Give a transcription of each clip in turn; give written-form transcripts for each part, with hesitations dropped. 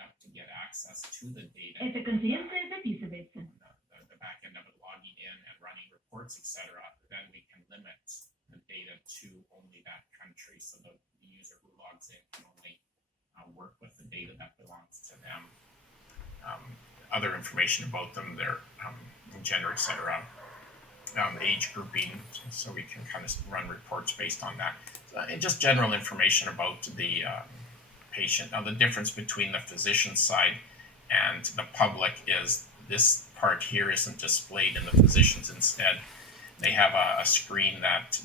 up to get access to the data. Эта конференция записывается. The back end of it, logging in and running reports, etc., then we can limit the data to only that country, so the user who logs in can only work with the data that belongs to them. Other information about them, their gender, etc., age grouping, so we can kind of run reports based on that. And just general information about the patient. Now, the difference between the physician side and the public is this part here isn't displayed in the physicians. Instead, they have a screen that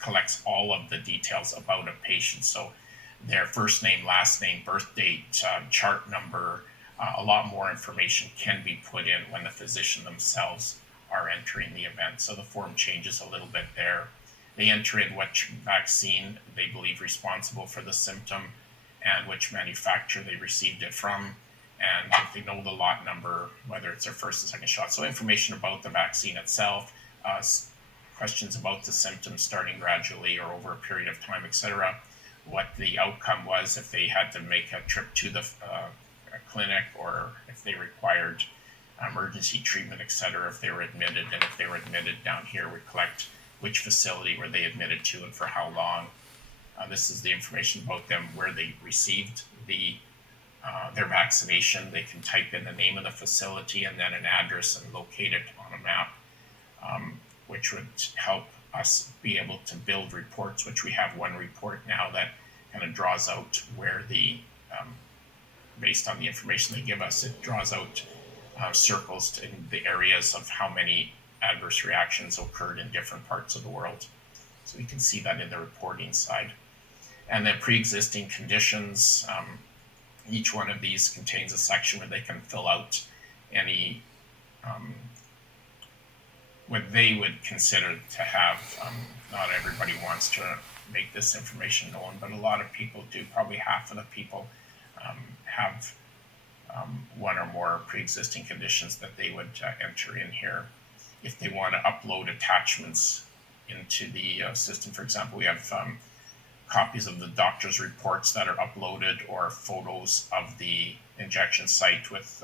collects all of the details about a patient. So their first name, last name, birth date, chart number, a lot more information can be put in when the physician themselves are entering the event. So the form changes a little bit there. They enter in which vaccine they believe responsible for the symptom and which manufacturer they received it from, and if they know the lot number, whether it's their first or second shot. So information about the vaccine itself, questions about the symptoms starting gradually or over a period of time, etc. What the outcome was, if they had to make a trip to the clinic, or if they required emergency treatment, etc., if they were admitted, and if they were admitted, down here we collect which facility were they admitted to and for how long. This is the information about them, where they received their vaccination. They can type in the name of the facility and then an address and locate it on a map, which would help us be able to build reports, which we have one report now that kind of draws out where based on the information they give us, it draws out circles in the areas of how many adverse reactions occurred in different parts of the world. So we can see that in the reporting side. And then pre-existing conditions, each one of these contains a section where they can fill out any, what they would consider to have. Not everybody wants to make this information known, but a lot of people do. Probably half of the people have one or more pre-existing conditions that they would enter in here. If they want to upload attachments into the system, for example, we have copies of the doctor's reports that are uploaded, or photos of the injection site with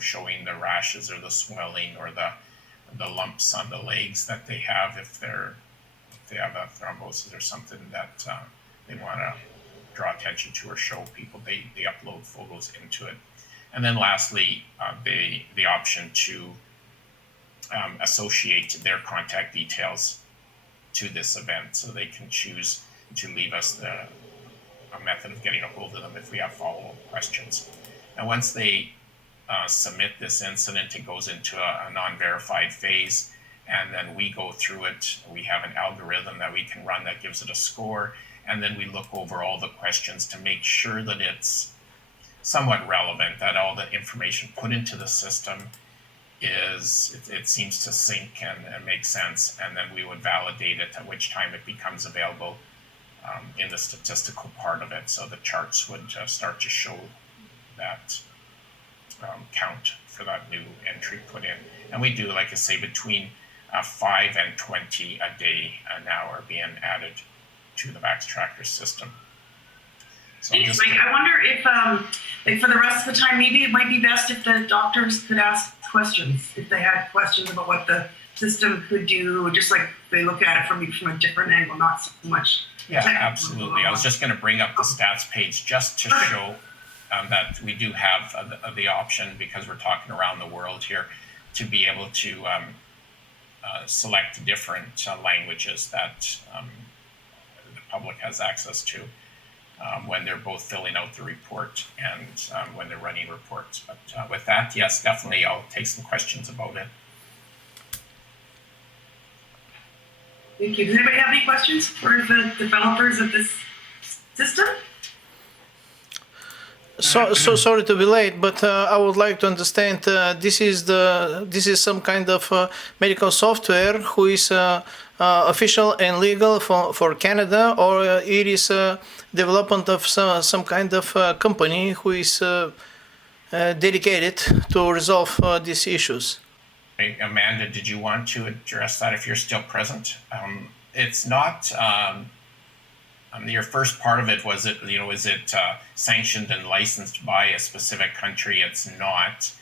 showing the rashes or the swelling or the lumps on the legs that they have, if they have a thrombosis or something that they want to draw attention to or show people, they upload photos into it. And then lastly, the option to associate their contact details to this event, so they can choose to leave us a method of getting a hold of them if we have follow-up questions. And once they submit this incident, it goes into a non-verified phase, and then we go through it. We have an algorithm that we can run that gives it a score, and then we look over all the questions to make sure that it's somewhat relevant, that all the information put into the system it seems to sync and make sense, and then we would validate it, at which time it becomes available in the statistical part of it. So the charts would start to show that count for that new entry put in. And we do, like I say, between 5 and 20 a day now are being added to the VaxTracker system. So thanks, Mike. I wonder if, for the rest of the time, maybe it might be best if the doctors could ask questions, if they had questions about what the system could do, just like they look at it from a different angle, not so much. Yeah, absolutely. I was just going to bring up the stats page just to show that we do have the option, because we're talking around the world here, to be able to select different languages that the public has access to when they're both filling out the report and when they're running reports. But with that, yes, definitely I'll take some questions about it. Thank you. Does anybody have any questions for the developers of this system? So sorry to be late, but I would like to understand. This is some kind of medical software who is official and legal for Canada, or it is development of some kind of company who is dedicated to resolve these issues. Amanda, did you want to address that if you're still present? It's not Your first part of it was is it sanctioned and licensed by a specific country? It's not.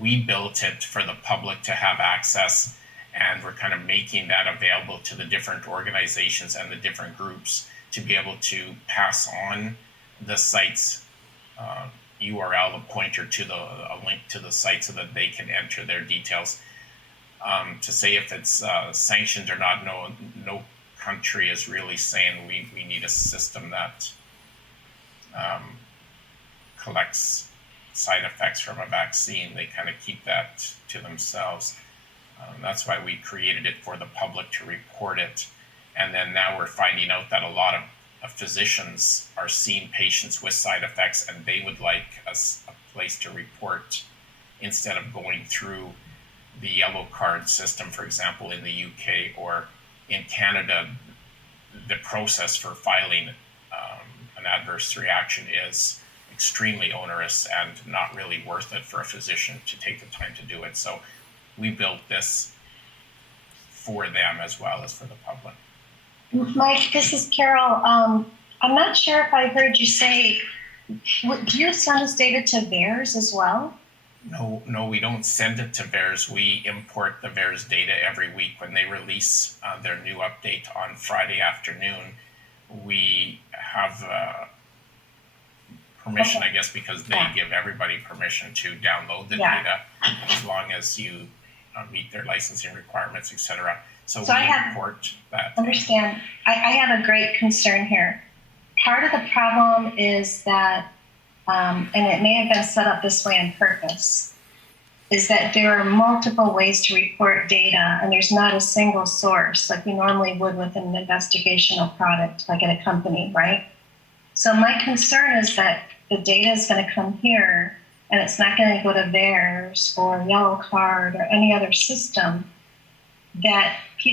We built it for the public to have access, and we're kind of making that available to the different organizations and the different groups to be able to pass on the site's URL, the pointer to a link to the site so that they can enter their details. To say if it's sanctioned or not, no country is really saying we need a system that collects side effects from a vaccine. They kind of keep that to themselves. That's why we created it for the public to report it. And then now we're finding out that a lot of physicians are seeing patients with side effects, and they would like a place to report instead of going through the yellow card system, for example, in the UK or in Canada. The process for filing an adverse reaction is extremely onerous and not really worth it for a physician to take the time to do it. So we built this for them as well as for the public. Mike, this is Carol. I'm not sure if I heard you say, do you send this data to VAERS as well? No, we don't send it to VAERS. We import the VAERS data every week when they release their new update on Friday afternoon. We have permission, I guess, because they give everybody permission to download the data as long as you meet their licensing requirements, etc. So we import that. Understand. I have a great concern here. Part of the problem is that, and it may have been set up this way on purpose, is that there are multiple ways to report data, and there's not a single source like you normally would with an investigational product, like at a company, right? So my concern is that the data is going to come here, and it's not going to go to VAERS or Yellow Card or any other system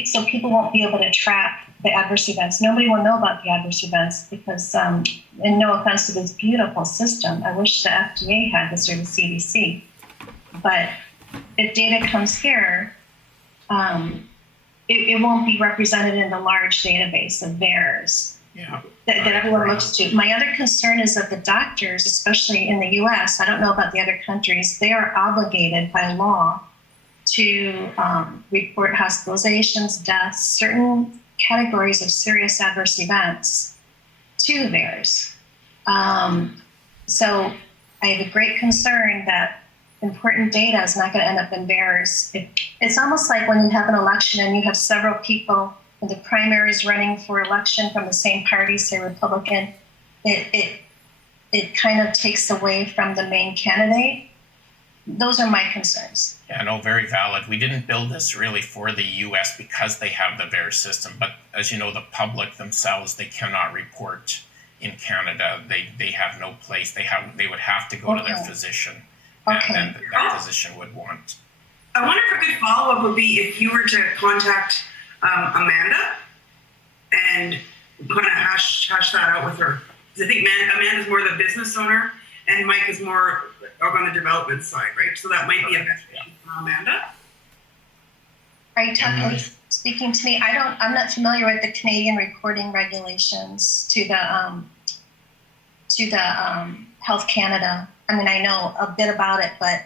so people won't be able to track the adverse events. Nobody will know about the adverse events because, and no offense to this beautiful system, I wish the FDA had this or the CDC. But if data comes here, it won't be represented in the large database of VAERS that everyone looks to. My other concern is that the doctors, especially in the US, I don't know about the other countries, they are obligated by law to report hospitalizations, deaths, certain categories of serious adverse events to VAERS. So I have a great concern that important data is not going to end up in VAERS. It's almost like when you have an election and you have several people in the primaries running for election from the same party, say Republican, it kind of takes away from the main candidate. Those are my concerns. Yeah, no, very valid. We didn't build this really for the US because they have the VAERS system, but as you know, the public themselves, they cannot report in Canada. They have no place. They would have to go to their physician, and then that physician would want. I wonder if a good follow-up would be if you were to contact Amanda and kind of hash that out with her. Because I think Amanda's more the business owner and Mike is more on the development side, right? So that might be a message from Amanda. Are you speaking to me? I'm not familiar with the Canadian reporting regulations to the Health Canada. I mean, I know a bit about it, but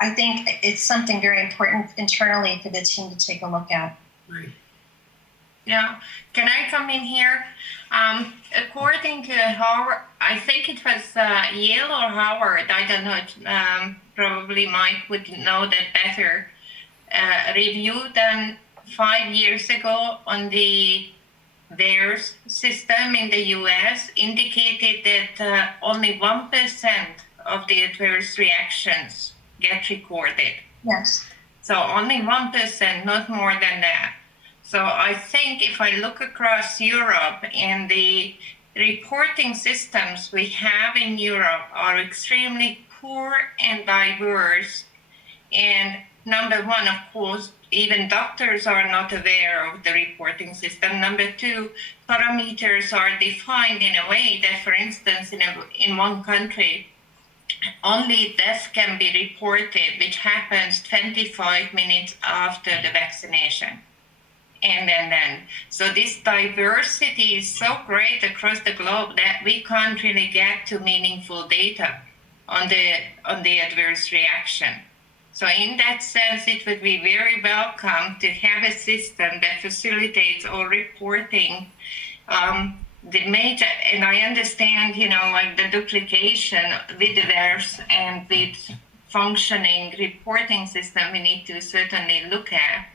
I think it's something very important internally for the team to take a look at. Right. Yeah, can I come in here? According to Howard, I think it was Yale or Howard, I don't know, probably Mike would know that better, review done 5 years ago on the VAERS system in the US indicated that only 1% of the adverse reactions get recorded. Yes. So only 1%, not more than that. So I think if I look across Europe, and the reporting systems we have in Europe are extremely poor and diverse. And number one, of course, even doctors are not aware of the reporting system. Number two, parameters are defined in a way that, for instance, in one country, only death can be reported, which happens 25 minutes after the vaccination. and. So this diversity is so great across the globe that we can't really get to meaningful data on the adverse reaction. So in that sense, it would be very welcome to have a system that facilitates all reporting. The major, and I understand, like the duplication with the VERS and with functioning reporting system we need to certainly look at.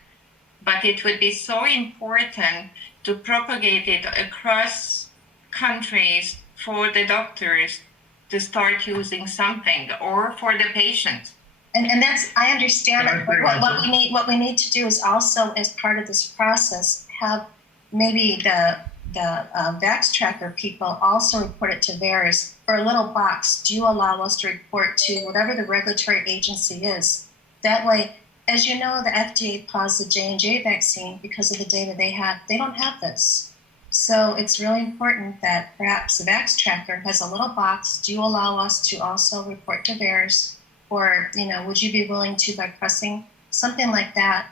But it would be so important to propagate it across countries for the doctors to start using something, or for the patient. And that's, I understand it, but what we need to do is also, as part of this process, have maybe the Vax tracker people also report it to VERS, or a little box. Do you allow us to report to whatever the regulatory agency is? That way, as you know, the FDA paused the J&J vaccine because of the data they have. They don't have this. So it's really important that perhaps the Vax tracker has a little box. Do you allow us to also report to VERS? Or, would you be willing to, by pressing something like that?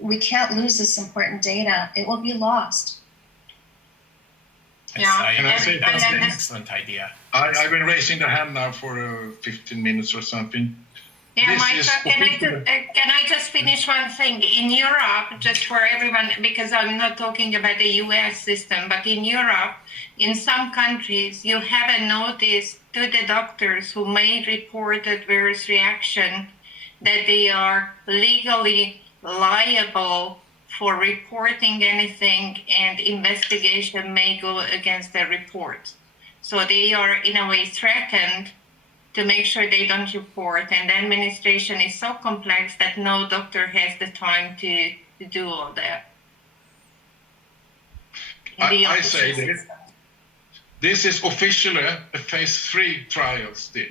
We can't lose this important data. It will be lost. Can I say that's an excellent idea. I've been raising the hand now for 15 minutes or something. Yeah, Michael, can I just finish one thing? In Europe, just for everyone, because I'm not talking about the US system, but in Europe, in some countries, you have a notice to the doctors who may report adverse reaction that they are legally liable for reporting anything, and investigation may go against the report. So they are in a way threatened to make sure they don't report, and the administration is so complex that no doctor has the time to do all that. I say this is officially a phase 3 trial still,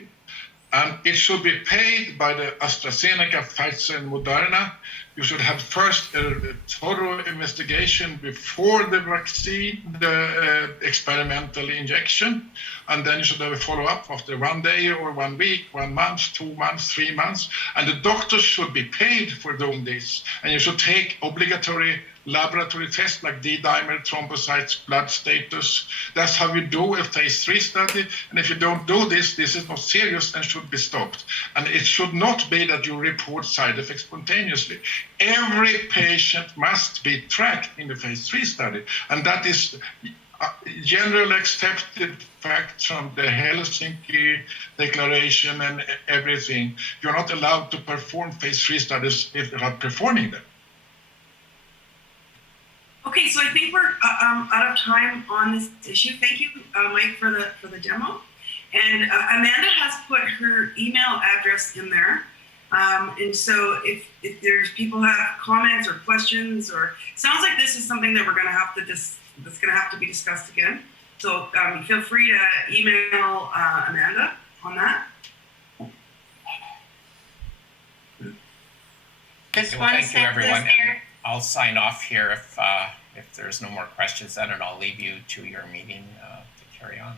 and it should be paid by the AstraZeneca, Pfizer, and Moderna. You should have first a thorough investigation before the vaccine, the experimental injection, and then you should have a follow-up after 1 day or 1 week, 1 month, 2 months, 3 months, and the doctors should be paid for doing this, and you should take obligatory laboratory tests like D-dimer, thrombocytes, blood status. That's how you do a phase 3 study, and if you don't do this, this is not serious and should be stopped. And it should not be that you report side effects spontaneously. Every patient must be tracked in the phase 3 study, and that is generally accepted fact from the Helsinki Declaration and everything. You're not allowed to perform phase 3 studies if you're not performing them. Okay, so I think we're out of time on this issue. Thank you, Mike, for the demo. And Amanda has put her email address in there. And so if there's people have comments or questions, or sounds like this is something that we're going to have to that's going to have to be discussed again. So feel free to email Amanda on that. Just Well, one thank you, everyone. sentence here. I'll sign off here if there's no more questions then, and I'll leave you to your meeting to carry on.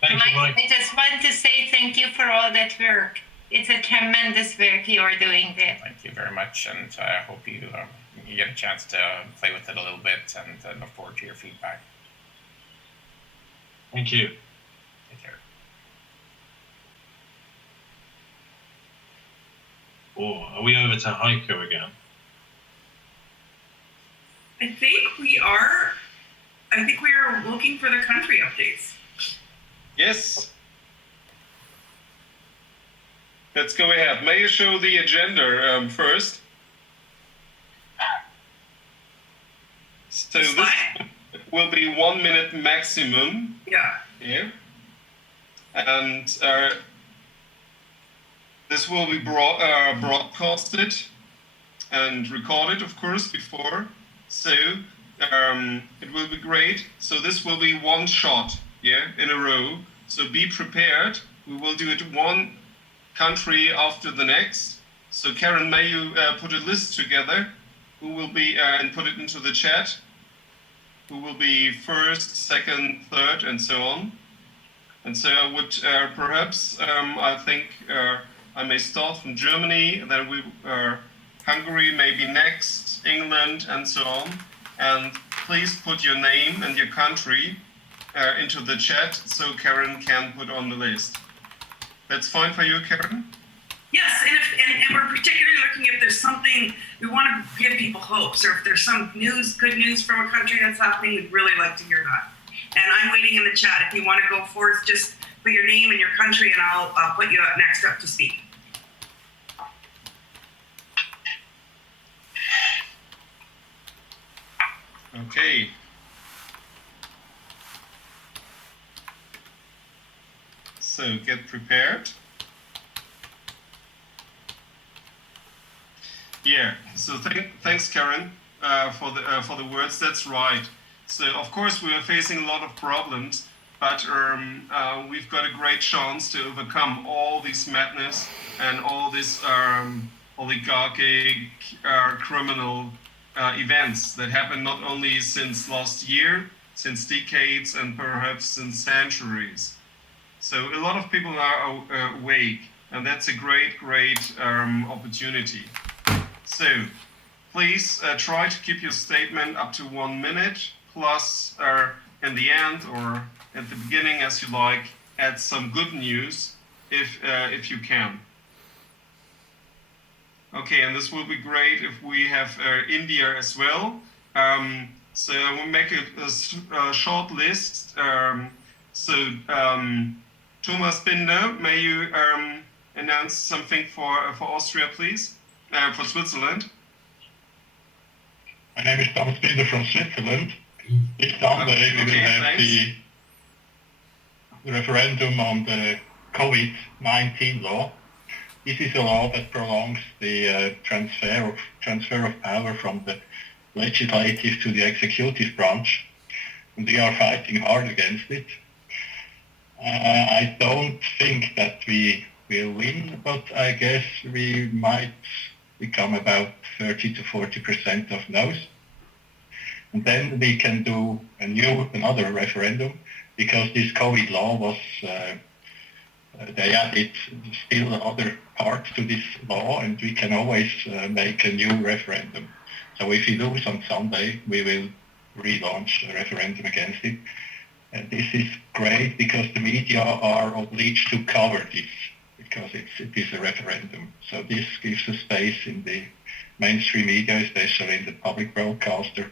Thank you, Mike. I just want to say thank you for all that work. It's a tremendous work you are doing there. Thank you very much, and I hope you get a chance to play with it a little bit, and look forward to your feedback. Thank you. Take care. Oh, are we over to Heiko again? I think we are looking for the country updates. Yes. Let's go ahead. May you show the agenda first? So this will be 1 minute maximum. Yeah. Here. And this will be broadcasted and recorded, of course, before. So it will be great. So this will be one shot, in a row. So be prepared. We will do it one country after the next. So Karen, may you put a list together who will be, and put it into the chat, who will be first, second, third, and so on. And so I would perhaps, I think I may start from Germany, and then we Hungary may be next, England, and so on. And please put your name and your country into the chat so Karen can put on the list. That's fine for you, Karen? Yes, and we're particularly looking if there's something, we want to give people hopes, or if there's some good news from a country that's happening, we'd really like to hear that. And I'm waiting in the chat. If you want to go forth, just put your name and your country, and I'll put you up next up to speak. Okay. So get prepared. Yeah. So thanks, Karen, for the words. That's right. So of course we are facing a lot of problems, but we've got a great chance to overcome all this madness and all this oligarchic criminal events that happened not only since last year, since decades, and perhaps since centuries. So a lot of people are awake, and that's a great opportunity. So please try to keep your statement up to 1 minute, plus in the end or at the beginning, as you like, add some good news if you can. Okay, and this will be great if we have India as well. So we'll make a short list. Thomas Binder, may you announce something for Austria, please? For Switzerland. My name is Thomas Binder from Switzerland. This Sunday we will have the referendum on the COVID-19 law. This is a law that prolongs the transfer of power from the legislative to the executive branch, and we are fighting hard against it. I don't think that we will win, but I guess we might become about 30 to 40% of no's. And then we can do another referendum, because this COVID law was, they added still other parts to this law, and we can always make a new referendum. So if we lose on Sunday, we will relaunch a referendum against it. And this is great because the media are obliged to cover this, because it is a referendum. So this gives a space in the mainstream media, especially in the public broadcaster.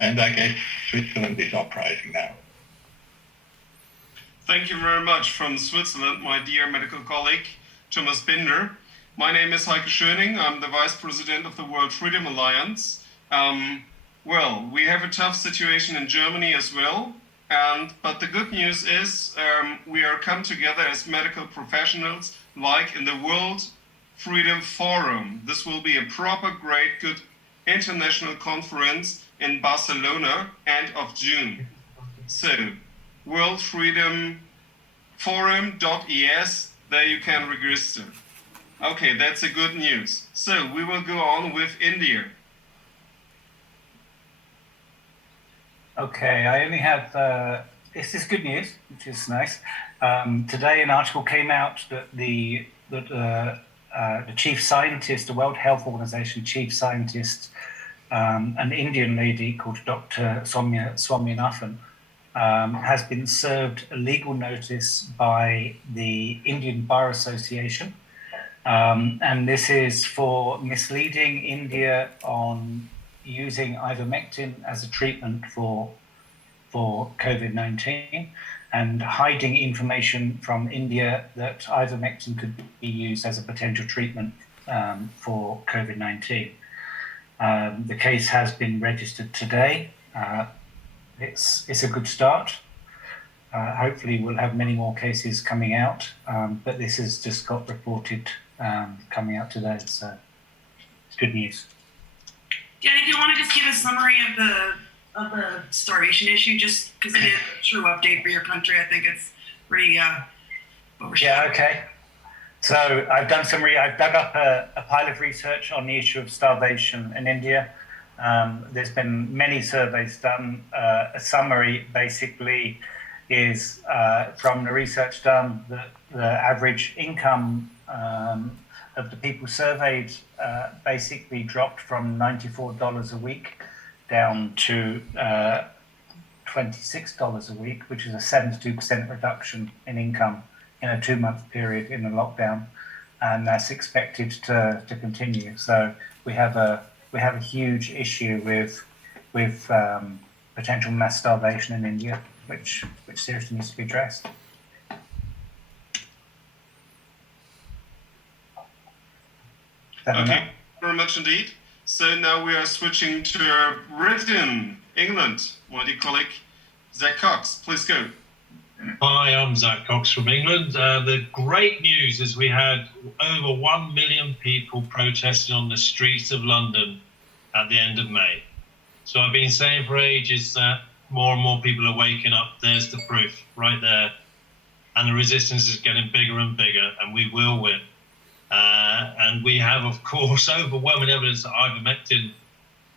And I guess Switzerland is uprising now. Thank you very much from Switzerland, my dear medical colleague, Thomas Binder. My name is Heike Schöning. I'm the Vice President of the World Freedom Alliance. Well, we have a tough situation in Germany as well. But the good news is we are come together as medical professionals, like in the World Freedom Forum. This will be a proper, great, good international conference in Barcelona, end of June. So, worldfreedomforum.es, there you can register. Okay, that's a good news. So, we will go on with India. Okay, I only have, this is good news, which is nice. Today an article came out that the chief scientist, the World Health Organization chief scientist, an Indian lady called Dr. Soumya Swaminathan, has been served a legal notice by the Indian Bar Association. And this is for misleading India on using ivermectin as a treatment for COVID-19 and hiding information from India that ivermectin could be used as a potential treatment for COVID-19. The case has been registered today. It's a good start. Hopefully we'll have many more cases coming out, but this has just got reported coming out today, so it's good news. Danny, do you want to just give a summary of the starvation issue, just because it is a true update for your country? I think it's pretty Yeah, okay. So I've done I've dug up a pile of research on the issue of starvation in India. There's been many surveys done. A summary basically is from the research done that the average income of the people surveyed basically dropped from $94 a week down to $26 a week, which is a 72% reduction in income in a 2-month period in the lockdown, and that's expected to continue. So we have a huge issue with potential mass starvation in India, which seriously needs to be addressed. Okay, very much indeed. So now we are switching to Britain, England. My dear colleague, Zach Cox, please go. Hi, I'm Zach Cox from England. The great news is we had over 1 million people protesting on the streets of London at the end of May. So I've been saying for ages that more and more people are waking up. There's the proof right there. And the resistance is getting bigger and bigger, and we will win. And we have, of course, overwhelming evidence that ivermectin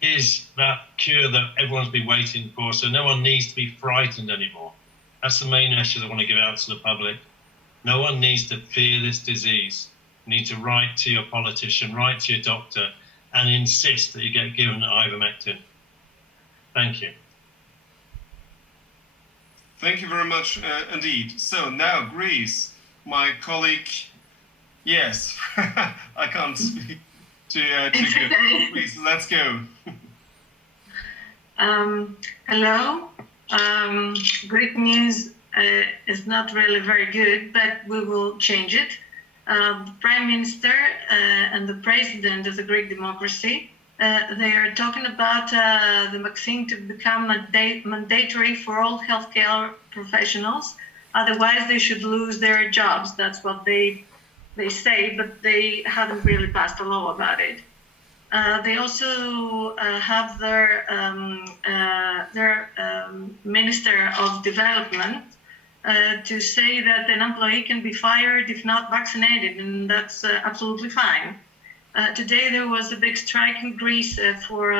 is that cure that everyone's been waiting for. So no one needs to be frightened anymore. That's the main message I want to give out to the public. No one needs to fear this disease. You need to write to your politician, write to your doctor, and insist that you get given ivermectin. Thank you. Thank you very much indeed. So now Greece, my colleague. Yes, I can't speak to good. Please, let's go. Hello. Greek news is not really very good, but we will change it. Prime Minister and the President of the Greek democracy, they are talking about the vaccine to become mandatory for all healthcare professionals. Otherwise, they should lose their jobs. That's what they say, but they haven't really passed a law about it. They also have their Minister of Development to say that an employee can be fired if not vaccinated, and that's absolutely fine. Today there was a big strike in Greece for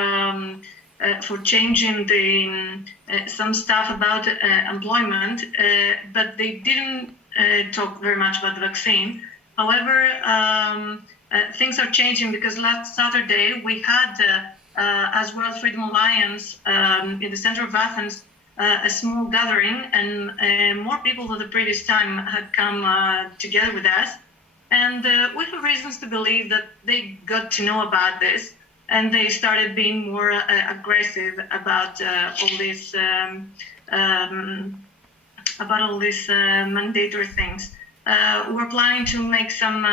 changing some stuff about employment, but they didn't talk very much about the vaccine. However, things are changing because last Saturday we had, as World Freedom Alliance, in the center of Athens, a small gathering, and more people than the previous time had come together with us. And we have reasons to believe that they got to know about this, and they started being more aggressive about all these mandatory things. We're planning to make some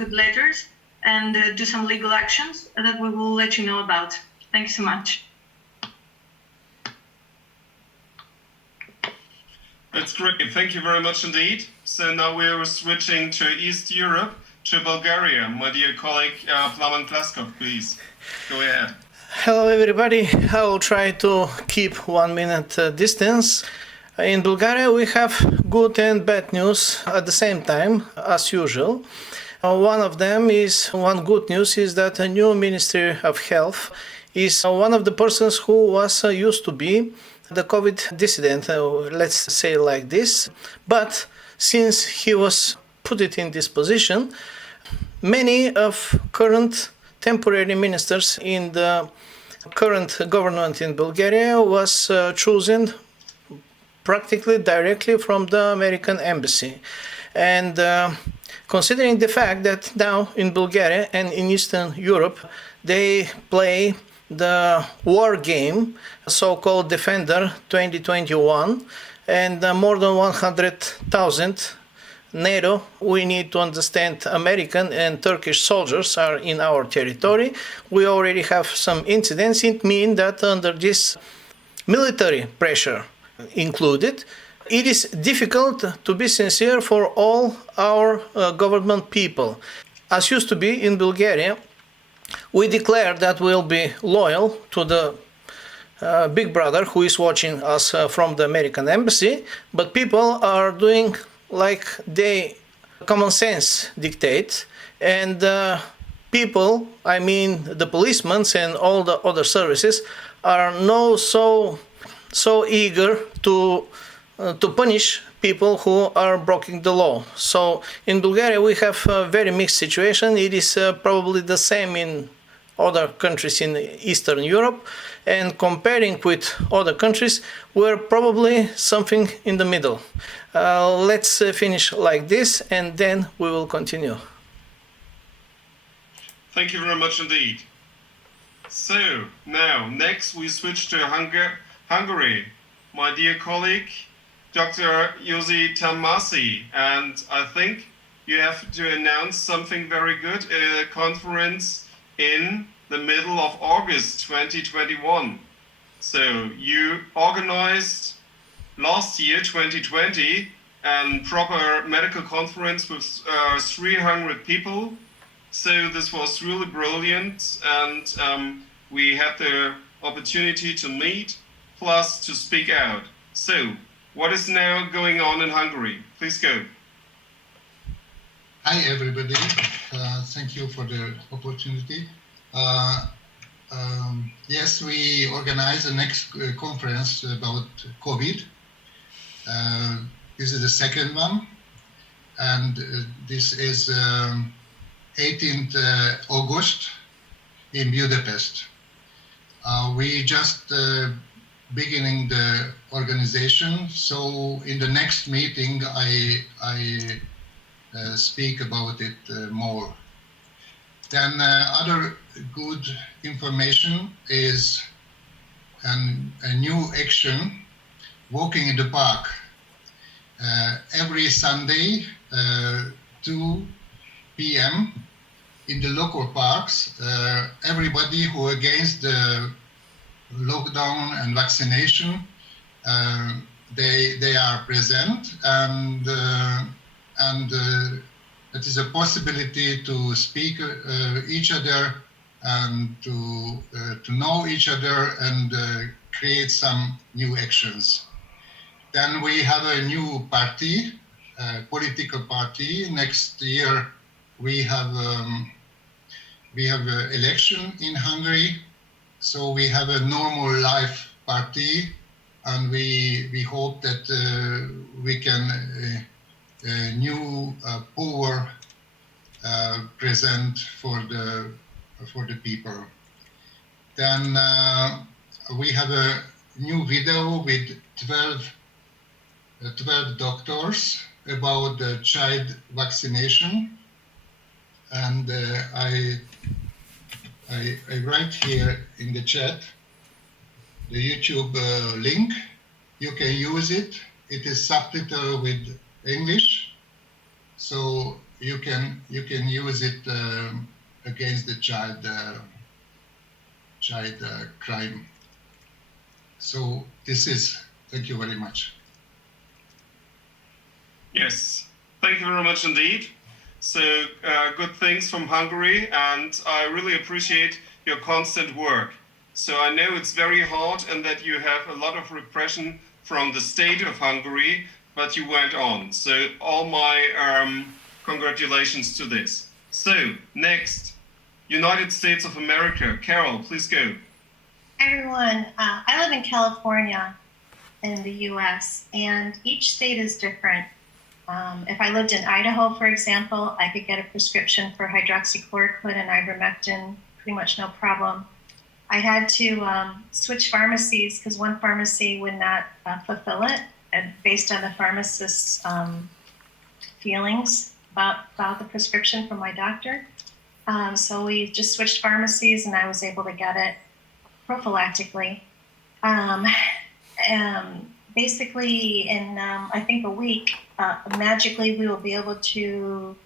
good letters and do some legal actions that we will let you know about. Thank you so much. That's great. Thank you very much indeed. So now we are switching to East Europe, to Bulgaria. My dear colleague, Plammen Plaskov, please. Go ahead. Hello, everybody. I will try to keep 1 minute distance. In Bulgaria, we have good and bad news at the same time, as usual. One good news is that a new Ministry of Health is one of the persons who was used to be the COVID dissident, let's say like this. But since he was put it in this position, many of current temporary ministers in the current government in Bulgaria was chosen practically directly from the American embassy. And considering the fact that now in Bulgaria and in Eastern Europe, they play the war game, so-called Defender 2021, and more than 100,000 NATO, we need to understand, American and Turkish soldiers are in our territory. We already have some incidents. It means that under this military pressure included, it is difficult to be sincere for all our government people. As used to be in Bulgaria, we declare that we'll be loyal to the big brother who is watching us from the American embassy, but people are doing like they common sense dictates, and people, I mean the policemen and all the other services, are so eager to punish people who are breaking the law. So in Bulgaria we have a very mixed situation. It is probably the same in other countries in Eastern Europe, and comparing with other countries, we're probably something in the middle. Let's finish like this, and then we will continue. Thank you very much indeed. So now, next we switch to Hungary. My dear colleague, Dr. Josi Tamasi, and I think you have to announce something very good, a conference in the middle of August 2021. So you organized last year, 2020, a proper medical conference with 300 people. So this was really brilliant, and we had the opportunity to meet, plus to speak out. So what is now going on in Hungary? Please go. Hi everybody, thank you for the opportunity. Yes, we organize the next conference about COVID. This is the second one, and this is 18th August in Budapest. We just beginning the organization, so in the next meeting I speak about it more. Then other good information is a new action, walking in the park. Every Sunday, 2 p.m. in the local parks, everybody who against the lockdown and vaccination, they are present, and it is a possibility to speak each other and to know each other and create some new actions. Then we have a new party, political party. Next year we have an election in Hungary, so we have a normal life party, and we hope that we can new power present for the people. Then we have a new video with 12 doctors about the child vaccination, and I write here in the chat the YouTube link. You can use it. It is subtitled with English, so you can use it against the child crime. So this is. Thank you very much. Yes, thank you very much indeed. So good things from Hungary, and I really appreciate your constant work. So I know it's very hard and that you have a lot of repression from the state of Hungary, but you went on. So all my congratulations to this. So next, United States of America. Carol, please go. Hi, everyone. I live in California in the US, and each state is different. If I lived in Idaho, for example, I could get a prescription for hydroxychloroquine and ivermectin, pretty much no problem. I had to switch pharmacies because one pharmacy would not fulfill it based on the pharmacist's feelings about the prescription from my doctor. So we just switched pharmacies, and I was able to get it prophylactically. Basically, in I think a week, magically we will be able to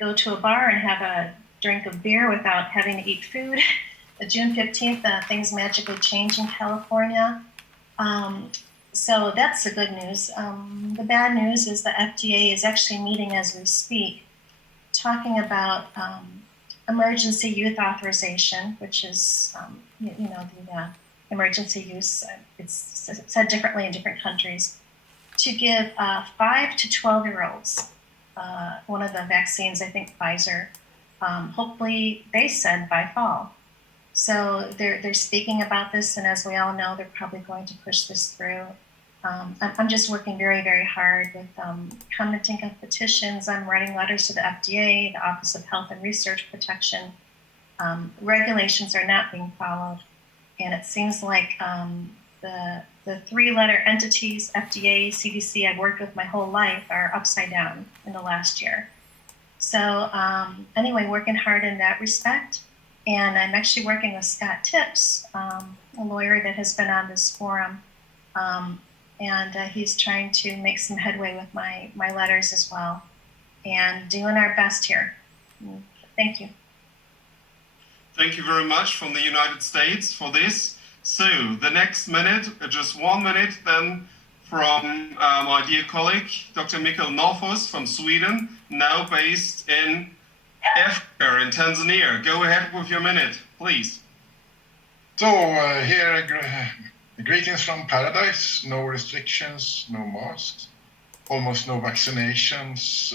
go to a bar and have a drink of beer without having to eat food. June 15th, things magically change in California. So that's the good news. The bad news is the FDA is actually meeting as we speak, talking about emergency youth authorization, which is, the emergency use, it's said differently in different countries, to give 5 to 12-year-olds one of the vaccines, I think Pfizer, hopefully they said by fall. So they're speaking about this, and as we all know, they're probably going to push this through. I'm just working very, very hard with commenting on petitions. I'm writing letters to the FDA, the Office of Health and Research Protection. Regulations are not being followed. And it seems like the three-letter entities, FDA, CDC, I've worked with my whole life, are upside down in the last year. So anyway, working hard in that respect. And I'm actually working with Scott Tips, a lawyer that has been on this forum. And he's trying to make some headway with my letters as well. And doing our best here. Thank you. Thank you very much from the United States for this. So the next minute, just 1 minute, then from my dear colleague, Dr. Mikael Norfors from Sweden, now based in Africa, in Tanzania. Go ahead with your minute, please. So here, greetings from paradise. No restrictions, no masks, almost no vaccinations.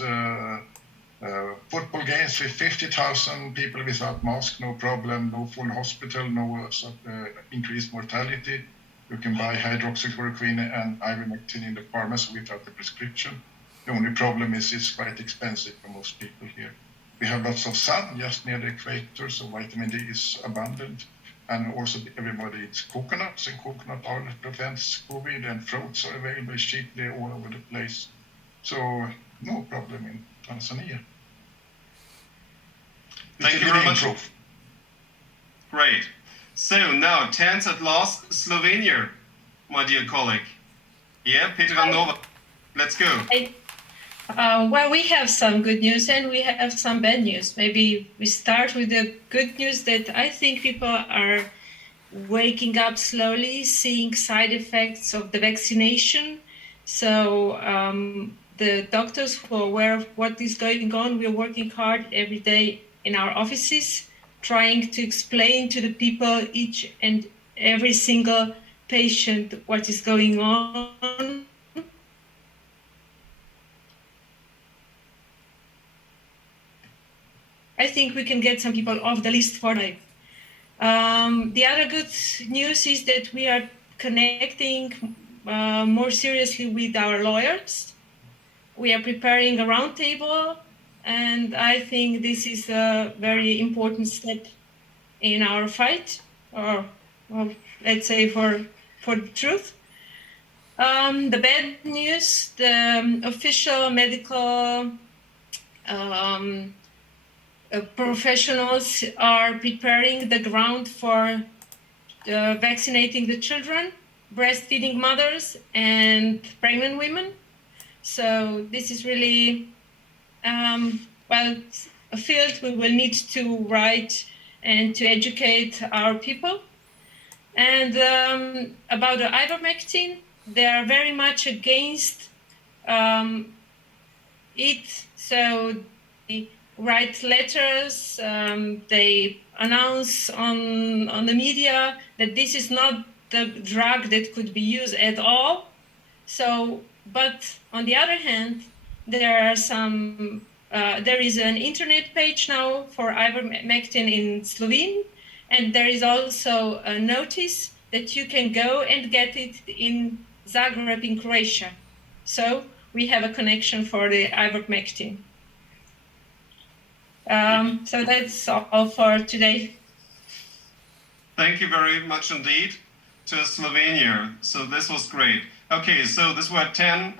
Football games with 50,000 people without mask, no problem. No full hospital, no increased mortality. You can buy hydroxychloroquine and ivermectin in the pharmacy without a prescription. The only problem is it's quite expensive for most people here. We have lots of sun just near the equator, so vitamin D is abundant. And also everybody eats coconuts, and coconut oil prevents COVID, and fruits are available cheaply all over the place. So no problem in Tanzania. Thank you very much. Great. So now, 10th at last, Slovenia, my dear colleague. Yeah, Petra Nova. Let's go. Well, we have some good news and we have some bad news. Maybe we start with the good news that I think people are waking up slowly, seeing side effects of the vaccination. So the doctors who are aware of what is going on, we're working hard every day in our offices, trying to explain to the people, each and every single patient, what is going on. I think we can get some people off the list for life. The other good news is that we are connecting more seriously with our lawyers. We are preparing a roundtable, and I think this is a very important step in our fight, or well, let's say for the truth. The bad news, the official medical professionals are preparing the ground for vaccinating the children, breastfeeding mothers, and pregnant women. So this is really, well, a field we will need to write and to educate our people. And about the ivermectin, they are very much against it. So they write letters, they announce on the media that this is not the drug that could be used at all. So, but on the other hand, there are some, there is an internet page now for ivermectin in Slovene, and there is also a notice that you can go and get it in Zagreb in Croatia. So we have a connection for the ivermectin. So that's all for today. Thank you very much indeed to Slovenia. So this was great. Okay, so this were 10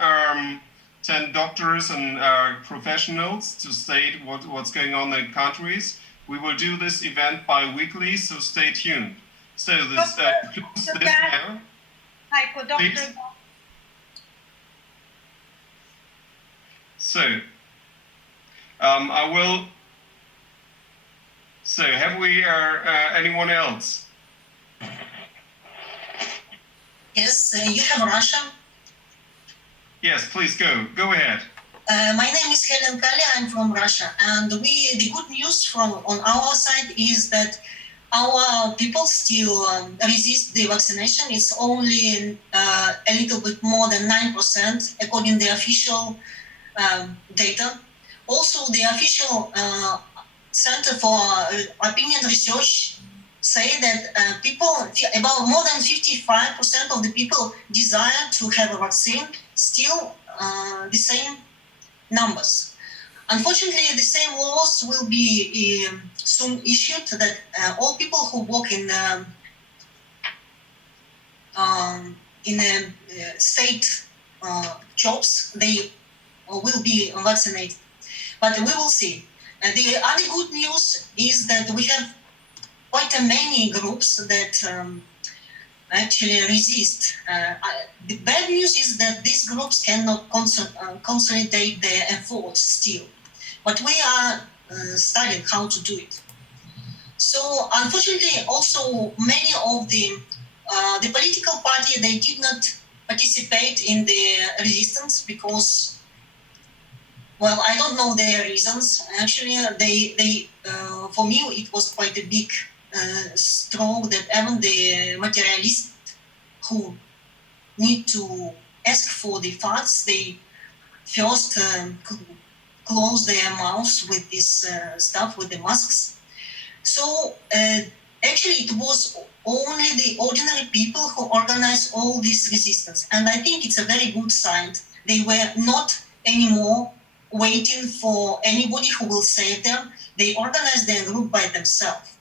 doctors and professionals to state what's going on in countries. We will do this event bi-weekly, so stay tuned. So this now. Hi, Doctor. So I will. So have we anyone else? Yes, you have Russia. Yes, please go. Go ahead. My name is Helen Kali. I'm from Russia, and the good news on our side is that our people still resist the vaccination. It's only a little bit more than 9% according to the official data. Also, the official Center for Opinion Research say that about more than 55% of the people desire to have a vaccine, still the same numbers. Unfortunately, the same laws will be soon issued that all people who work in state jobs, they will be vaccinated. But we will see. The other good news is that we have quite many groups that actually resist. The bad news is that these groups cannot consolidate their efforts still. But we are studying how to do it. So unfortunately, also many of the political party, they did not participate in the resistance because, well, I don't know their reasons. Actually, they for me, it was quite a big stroke that even the materialists who need to ask for the funds, they first close their mouths with this stuff, with the masks. So actually, it was only the ordinary people who organized all this resistance. And I think it's a very good sign. They were not anymore waiting for anybody who will save them. They organized their group by themselves.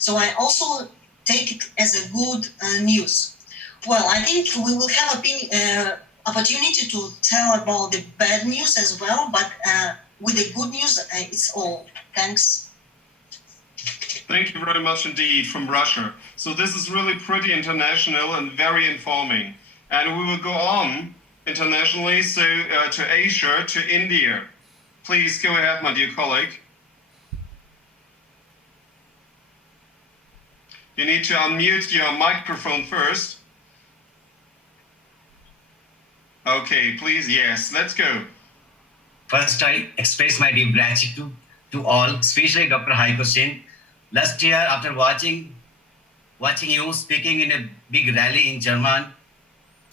So I also take it as a good news. Well, I think we will have opportunity to tell about the bad news as well, but with the good news, it's all. Thanks. Thank you very much indeed from Russia. So this is really pretty international and very informing. And we will go on internationally, so to Asia, to India. Please go ahead, my dear colleague. You need to unmute your microphone first. Okay, please, yes, let's go. First, I express my deep gratitude to all, especially Dr. Heiko Sen. Last year, after watching you speaking in a big rally in Germany,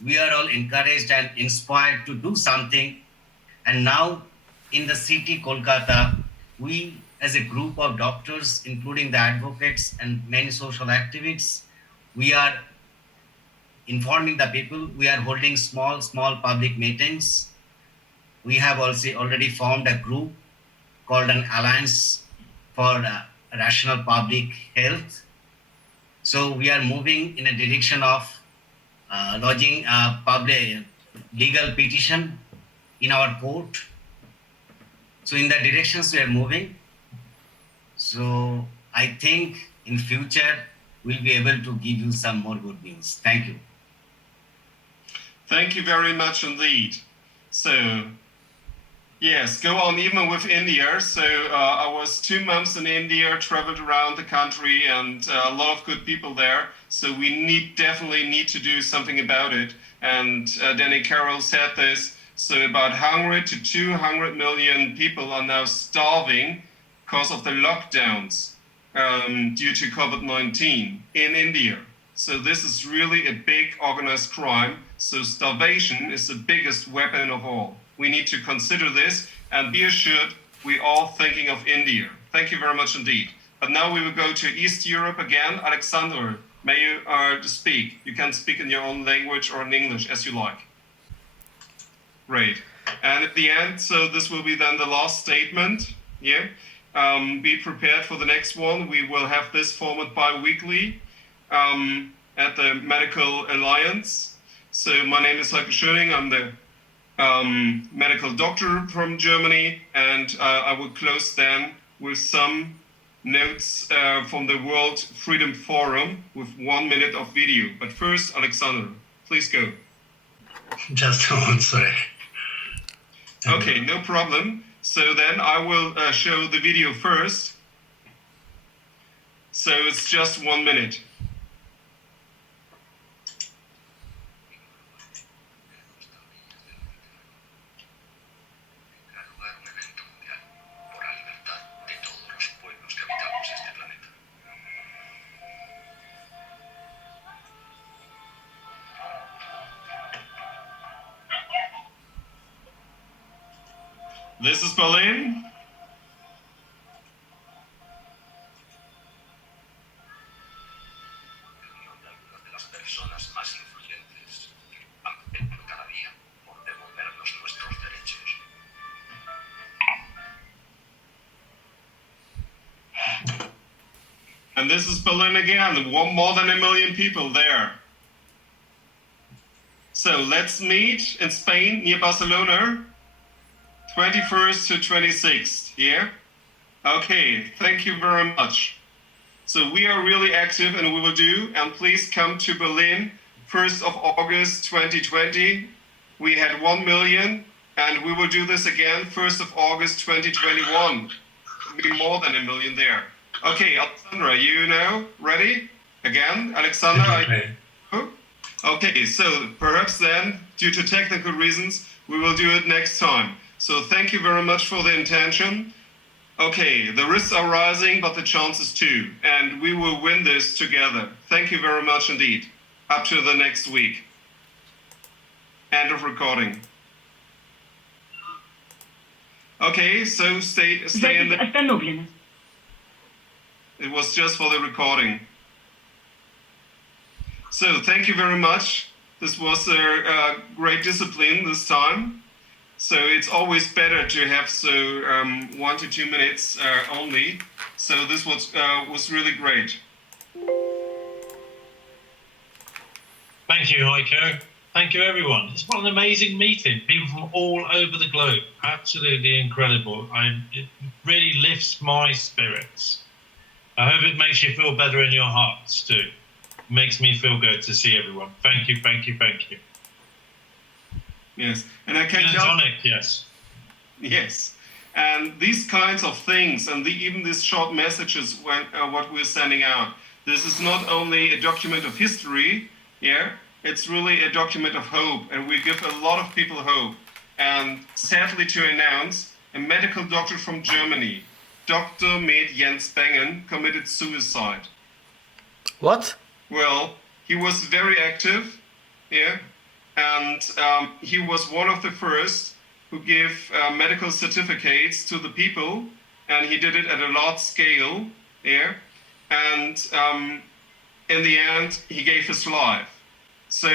we are all encouraged and inspired to do something. And now, in the city Kolkata, we as a group of doctors, including the advocates and many social activists, we are informing the people. We are holding small public meetings. We have also already formed a group called an Alliance for Rational Public Health. So we are moving in a direction of lodging a public legal petition in our court. So in the directions we are moving. So I think in future we'll be able to give you some more good news. Thank you. Thank you very much indeed. So yes, go on even with India. So I was 2 months in India, traveled around the country, and a lot of good people there. So we definitely need to do something about it. And Danny Carroll said this. So about 100 to 200 million people are now starving because of the lockdowns due to COVID-19 in India. So this is really a big organized crime. So starvation is the biggest weapon of all. We need to consider this and be assured we're all thinking of India. Thank you very much indeed. But now we will go to East Europe again. Alexander, may you speak. You can speak in your own language or in English as you like. Great. And at the end, so this will be then the last statement. Yeah. Be prepared for the next one. We will have this format bi-weekly at the Medical Alliance. So my name is Heiko Schöning. I'm the medical doctor from Germany, and I will close then with some notes from the World Freedom Forum with 1 minute of video. But first, Alexander, please go. Just one sec. Okay, no problem. So then I will show the video first. So it's just 1 minute. This is Berlin. And this is Berlin again, more than 1 million people there. So let's meet in Spain, near Barcelona, 21st to 26th, yeah? Okay, thank you very much. So we are really active and we will do, and please come to Berlin, 1st of August 2020. We had 1 million, and we will do this again, 1st of August 2021. It'll be more than 1 million there. Okay, Alexandra, you know, ready? Again, Alexandra, are you? Okay, so perhaps then, due to technical reasons, we will do it next time. So thank you very much for the intention. Okay, the risks are rising, but the chances too. And we will win this together. Thank you very much indeed. Up to the next week. End of recording. Okay, so stay in there. Остановлено. It was just for the recording. So thank you very much. This was a great discipline this time. So it's always better to have 1 to 2 minutes only. So this was really great. Thank you, Heiko. Thank you, everyone. It's been an amazing meeting. People from all over the globe. Absolutely incredible. It really lifts my spirits. I hope it makes you feel better in your hearts too. It makes me feel good to see everyone. Thank you, thank you, thank you. Yes, and I can yes. Yes, and these kinds of things, and even these short messages, what we're sending out, this is not only a document of history, yeah, it's really a document of hope, and we give a lot of people hope. And sadly to announce, a medical doctor from Germany, Dr. Med Jens Bengen, committed suicide. What? Well, he was very active, yeah, and he was one of the first who gave medical certificates to the people, and he did it at a large scale, yeah, and in the end, he gave his life. So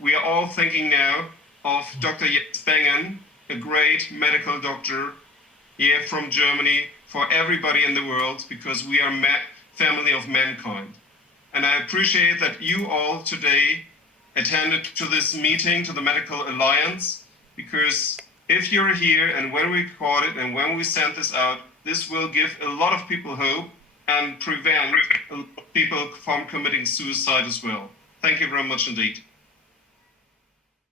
we are all thinking now of Dr. Jens Bengen, a great medical doctor here from Germany for everybody in the world, because we are family of mankind. And I appreciate that you all today attended to this meeting, to the Medical Alliance, because if you're here and when we record it and when we send this out, this will give a lot of people hope and prevent people from committing suicide as well. Thank you very much indeed.